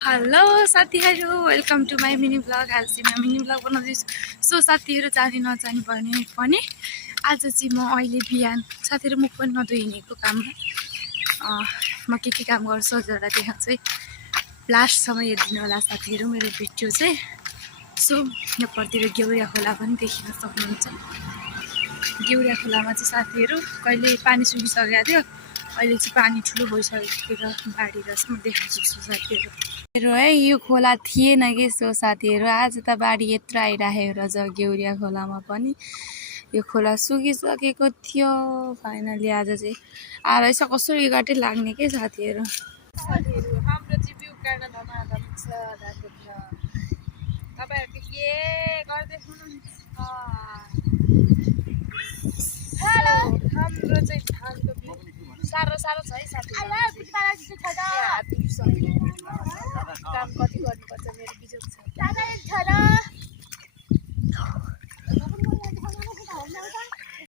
Hello साथीहरू, welcome to my mini blog. आज चाहिँ म मिनी ब्लग बनाउँदैछु। सो साथीहरू, जाने नजाने भने पनि आज चाहिँ म अहिले बिहान साथीहरू मुख पनि नधोइनेको काममा म के काम गर्छु हजुरहरूलाई देखाउँछु है। लास्टसम्म हेरिदिनु होला साथीहरू मेरो भिडियो चाहिँ। सो यहाँपट्टितिर गेउरिया खोला पनि देखिन सक्नुहुन्छ। गेउरिया खोलामा चाहिँ साथीहरू कहिले पानी सुकिसकेको थियो, अहिले चाहिँ पानी ठुलो भइसकेको र बाढी जस्तो देखाउँछु साथीहरू। है यो खोला थिएन कि सो साथीहरू, आज त बाढी यत्रो आइराखेको रहेछ गेउरिया खोलामा पनि। यो खोला सुकिसकेको थियो, फाइनली आज चाहिँ आएर यसो कसरी गाटै लाग्ने के साथीहरू। हाम्रो चाहिँ भ्यू काट्न धमाधम छ। तपाईँहरू के गर्दै हुनुहुन्छ? हेलो, हाम्रो चाहिँ धानको भ्यू साह्रो छ है साथीहरू। काम कति गर्नुपर्छ